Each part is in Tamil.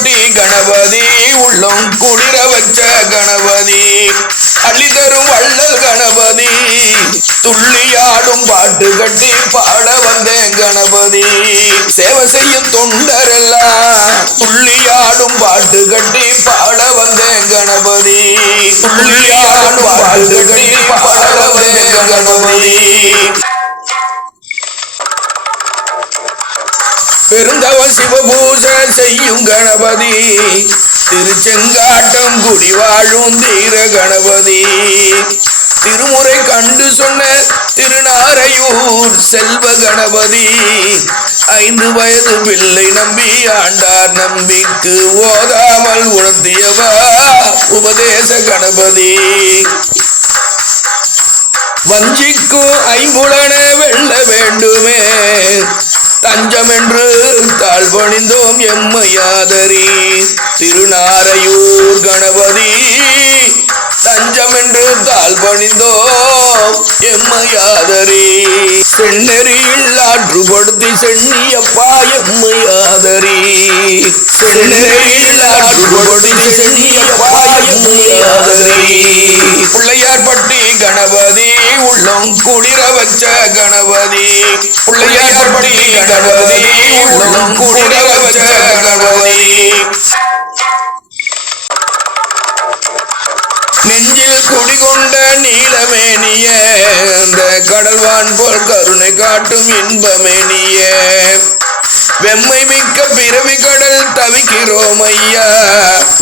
கொட்டி கணபதி உள்ளம் குளிர வச்ச கணபதி. அள்ளி தரும் வள்ளல் கணபதி. துள்ளியாடும் பாட்டு கட்டி பாட வந்தேன் கணபதி. சேவை செய்யும் தொண்டர் எல்லாம் துள்ளியாடும் பாட்டு கட்டி பாட வந்தேன் கணபதி. துள்ளியாடும் பாட்டு கட்டி பெருந்தவ சிவபூஜை செய்யும் கணபதி. திருச்செங்காட்டம் குடி வாழும் தீர கணபதி. திருமுறை கண்டு சொன்ன திருநாரையூர் செல்வ கணபதி. ஐந்து வயது பிள்ளை நம்பி ஆண்டார் நம்பிக்கு ஓதாமல் உணர்த்தியவா உபதேச கணபதி. வஞ்சிக்கும் ஐம்புலன வெல்ல வேண்டுமே. தஞ்சமென்று தாழ்வணிந்தோம் எம்மையாதரி. திருநாரையூர் கணபதி தஞ்சமென்று தாழ்வணிந்தோம் எம்மையாதரி. செந்நெறியில் ஆற்றுப்படுத்தி சென்னியப்பா எம்மையாதரி. செந்நெறியில் ஆற்றுப்படுத்தி சென்னியப்பா எம்மையாதரி. பிள்ளையார்பட்டி கணபதி உள்ளம் குளிர வச்ச கணபதி பிள்ளையார்பட்டி கணபதி உள்ளம் குளிர வச்ச கணபதி. நெஞ்சில் குடிகொண்ட நீலமேனிய அந்த கடல்வான் போல் கருணை காட்டும் இன்பமேனிய. வெம்மை மிக்க பிறவி கடல் தவிக்கிறோம் ஐயா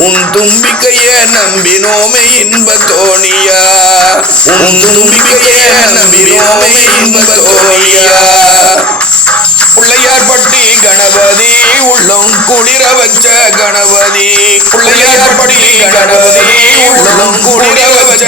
உன் தும்பிக்கைய நம்பினோமே இன்ப தோணியா. உன் தும்பிக்கைய செய்தோமே இன்ப தோணியா பிள்ளையார்பட்டி கணபதி உள்ளம் குளிர வச்ச கணபதி. பிள்ளையார்பட்டி கணபதி உள்ளம் குளிர வச்ச